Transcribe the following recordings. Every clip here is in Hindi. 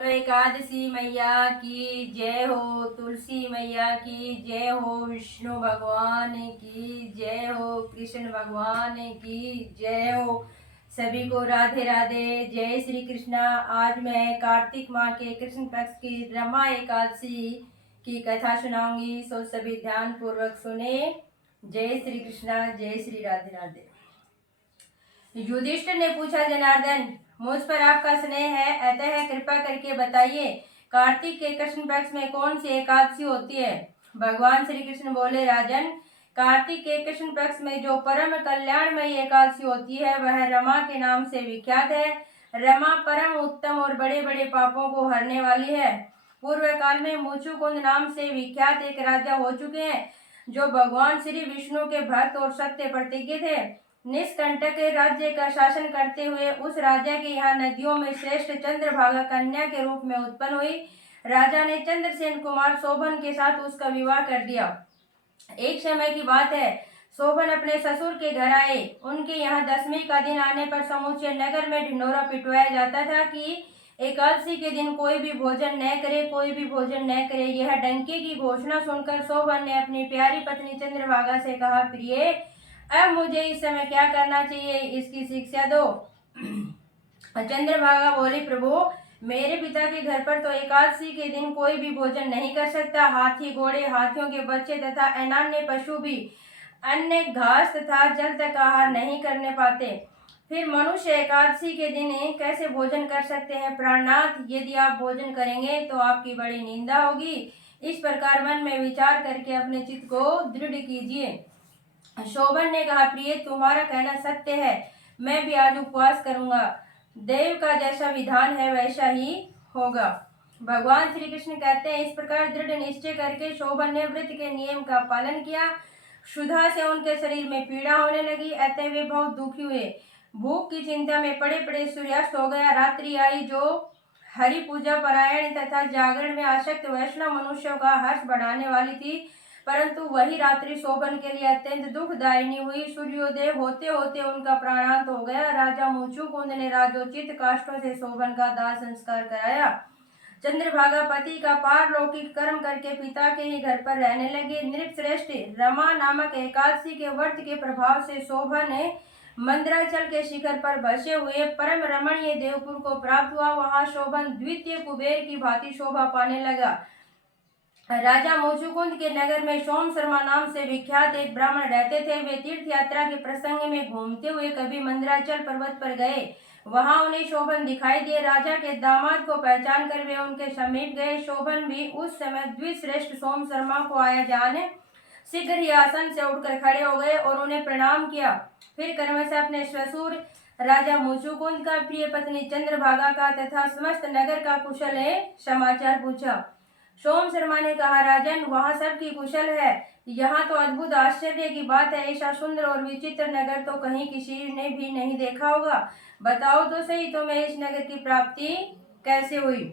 एकादशी मैया की जय हो, तुलसी मैया की जय हो, विष्णु भगवान की जय हो, कृष्ण भगवान की जय हो। सभी को राधे राधे, जय श्री कृष्णा। आज मैं कार्तिक माह के कृष्ण पक्ष की रमा एकादशी की कथा सुनाऊंगी, सो सभी ध्यान पूर्वक सुने। जय श्री कृष्णा, जय श्री राधे राधे। युधिष्ठिर ने पूछा, जनार्दन, मुझ पर आपका स्नेह है, अतः कृपा करके बताइए, कार्तिक के कृष्ण पक्ष में कौन सी एकादशी होती है। भगवान श्री कृष्ण बोले, राजन, कार्तिक के कृष्ण पक्ष में जो परम कल्याणमयी एकादशी होती है वह रमा के नाम से विख्यात है। रमा परम उत्तम और बड़े बड़े पापों को हरने वाली है। पूर्व काल में मुचुकुंद नाम से विख्यात एक राजा हो चुके हैं, जो भगवान श्री विष्णु के भक्त और सत्य प्रतिज्ञ थे। निष्कंटक राज्य का शासन करते हुए उस राजा के यहाँ नदियों में श्रेष्ठ चंद्रभागा कन्या के रूप में उत्पन्न हुई। राजा ने चंद्रसेन कुमार शोभन के साथ उसका विवाह कर दिया। एक समय की बात है, शोभन अपने ससुर के घर आए। उनके यहाँ दशमी का दिन आने पर समूचे नगर में ढिंढोरा पिटवाया जाता था कि एकादशी के दिन कोई भी भोजन न करे, कोई भी भोजन न करे। यह डंके की घोषणा सुनकर शोभन ने अपनी प्यारी पत्नी चंद्रभागा से कहा, प्रिय, अब मुझे इस समय क्या करना चाहिए, इसकी शिक्षा दो। चंद्रभागा बोली, प्रभु, मेरे पिता के घर पर तो एकादशी के दिन कोई भी भोजन नहीं कर सकता। हाथी, घोड़े, हाथियों के बच्चे तथा अन्य पशु भी अन्य घास तथा जल तक आहार नहीं करने पाते। फिर मनुष्य एकादशी के दिन कैसे भोजन कर सकते हैं। प्राणनाथ, यदि आप भोजन करेंगे तो आपकी बड़ी निंदा होगी। इस प्रकार मन में विचार करके अपने चित्त को दृढ़ कीजिए। शोभन ने कहा, प्रिय, तुम्हारा कहना सत्य है, मैं भी आज उपवास करूंगा। देव का जैसा विधान है वैसा ही होगा। भगवान श्री कृष्ण कहते हैं, इस प्रकार दृढ़ निश्चय करके शोभन ने व्रत के नियम का पालन किया। क्षुधा से उनके शरीर में पीड़ा होने लगी, अतः वे बहुत दुखी हुए। भूख की चिंता में पड़े पड़े सूर्यास्त हो गया। रात्रि आई, जो हरि पूजा परायण तथा जागरण में आसक्त वैष्णव मनुष्यों का हर्ष बढ़ाने वाली थी, परंतु वही रात्रि शोभन के लिए अत्यंत दुखदायिनी हुई। सूर्योदय होते होते उनका प्राणांत हो गया। राजा मुचुकुंद ने राजोचित काष्ठों से शोभन का दाह संस्कार कराया। चंद्रभागा पति का पारलौकिक कर्म करके पिता के ही घर पर रहने लगे। नृपश्रेष्ठ रमा नामक एकादशी के व्रत के प्रभाव से शोभन ने मंद्राचल के शिखर पर बसे हुए परम रमणीय देवपुर को प्राप्त हुआ। वहां शोभन द्वितीय कुबेर की भांति शोभा पाने लगा। राजा मुचुकुंद के नगर में सोम शर्मा नाम से विख्यात एक ब्राह्मण रहते थे। वे तीर्थ यात्रा के प्रसंग में घूमते हुए कभी मंदराचल पर्वत पर गए। वहां उन्हें शोभन दिखाई दिए। राजा के दामाद को पहचान कर वे उनके समीप गए। शोभन भी उस समय द्विश्रेष्ठ सोम शर्मा को आया जाने शीघ्र ही आसन से उठकर खड़े हो गए और उन्हें प्रणाम किया। फिर क्रमशः अपने ससुर राजा मुचुकुंद का, प्रिय पत्नी चंद्रभागा का तथा समस्त नगर का कुशल समाचार पूछा। सोम शर्मा ने कहा, राजन, वहाँ सबकी कुशल है। यहाँ तो अद्भुत आश्चर्य की बात है, ऐसा सुंदर और विचित्र नगर तो कहीं किसी ने भी नहीं देखा होगा। बताओ तो सही, तुम्हें इस नगर की प्राप्ति कैसे हुई।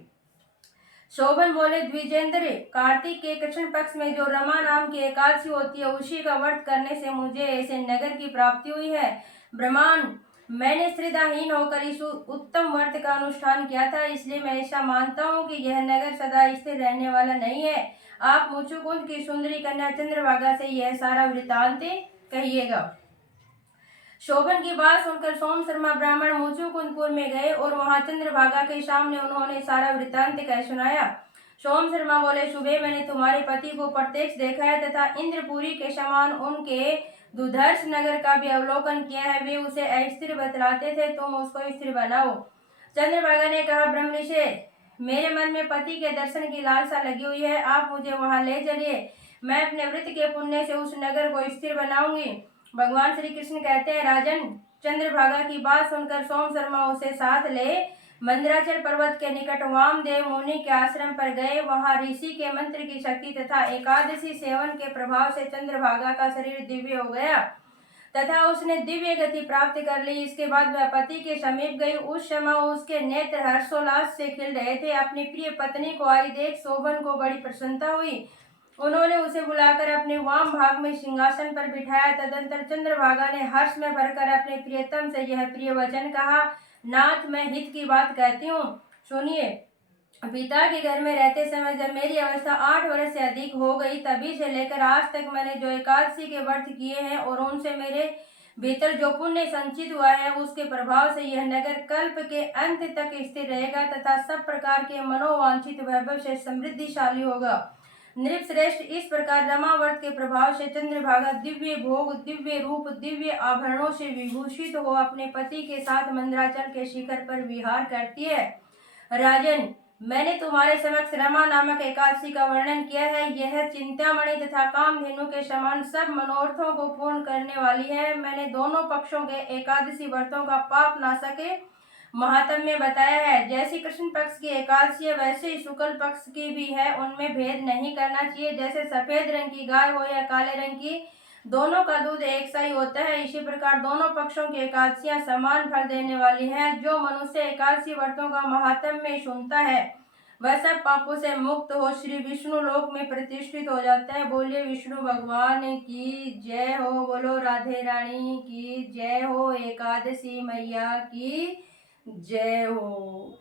शोभन बोले, द्विजेंद्र, कार्तिक के कृष्ण पक्ष में जो रमा नाम की एकादशी होती है, उसी का व्रत करने से मुझे ऐसे नगर की प्राप्ति हुई है। ब्रह्मांड, मैंने श्रद्धाहीन होकर इस उत्तम व्रत का अनुष्ठान किया था, इसलिए मैं ऐसा मानता हूँ कि यह नगर सदा स्थिर रहने वाला नहीं है। आप मुचुकुंद की सुंदरी कन्या चंद्रभागा से यह सारा वृतांत कहिएगा। शोभन की बात सुनकर सोम शर्मा ब्राह्मण मुचुकुंदपुर में गए और वहां चंद्रभागा के सामने उन्होंने सारा वृतांत कह सुनाया। सोम शर्मा बोले, सुबह मैंने तुम्हारे पति को प्रत्यक्ष देखा है तथा इंद्रपुरी के समान उनके दुधर्ष नगर का भी अवलोकन किया है। वे उसे अस्थिर बतलाते थे, तुम उसको स्थिर बनाओ। चंद्रभागा ने कहा, ब्रह्मनिषे, मेरे मन में पति के दर्शन की लालसा लगी हुई है, आप मुझे वहां ले चलिए। मैं अपने व्रत के पुण्य से उस नगर को स्थिर बनाऊंगी। भगवान श्री कृष्ण कहते हैं, राजन, चंद्रभागा की बात सुनकर सोम शर्मा उसे साथ ले मंदराचल पर्वत के निकट वामदेव मुनि के आश्रम पर गए। वहां ऋषि के मंत्र की शक्ति तथा एकादशी सेवन के प्रभाव से चंद्रभागा का शरीर दिव्य हो गया तथा उसने दिव्य गति प्राप्त कर ली। इसके बाद वह पति के समीप गई। उस समय उसके नेत्र हर्षोल्लास से खिल रहे थे। अपनी प्रिय पत्नी को आई देख शोभन को बड़ी प्रसन्नता हुई। उन्होंने उसे बुलाकर अपने वाम भाग में सिंहासन पर बिठाया। तदंतर चंद्रभागा ने हर्ष में भरकर अपने प्रियतम से यह प्रिय वचन कहा, नाथ, मैं हित की बात कहती हूँ, सुनिए। पिता के घर में रहते समय जब मेरी अवस्था 8 वर्ष से अधिक हो गई, तभी से लेकर आज तक मैंने जो एकादशी के व्रत किए हैं और उनसे मेरे भीतर जो पुण्य संचित हुआ है, उसके प्रभाव से यह नगर कल्प के अंत तक स्थिर रहेगा तथा सब प्रकार के मनोवांछित वैभव से समृद्धिशाली होगा। नृपश्रेष्ठ, इस प्रकार रमावर्त के प्रभाव से चंद्रभागा दिव्य भोग, दिव्य रूप, दिव्य आभरणों से विभूषित हो अपने पति के साथ मंदराचल के शिखर पर विहार करती है। राजन, मैंने तुम्हारे समक्ष रमा नामक एकादशी का वर्णन किया है। यह चिंतामणि तथा कामधेनु के समान सब मनोरथों को पूर्ण करने वाली है। मैंने दोनों पक्षों के एकादशी व्रतों का पाप नाशक महात्म्य बताया है। जैसी कृष्ण पक्ष की एकादशी है, वैसे ही शुक्ल पक्ष की भी है। उनमें भेद नहीं करना चाहिए। जैसे सफेद रंग की गाय हो या काले रंग की, दोनों का दूध एक सा ही होता है, इसी प्रकार दोनों पक्षों की एकादशियां समान फल देने वाली हैं। जो मनुष्य एकादशी व्रतों का महात्म्य सुनता है, वह सब पापों से मुक्त हो श्री विष्णु लोक में प्रतिष्ठित हो जाता है। बोलिए विष्णु भगवान की जय हो। बोलो राधे रानी की जय हो। एकादशी मैया की जय हो।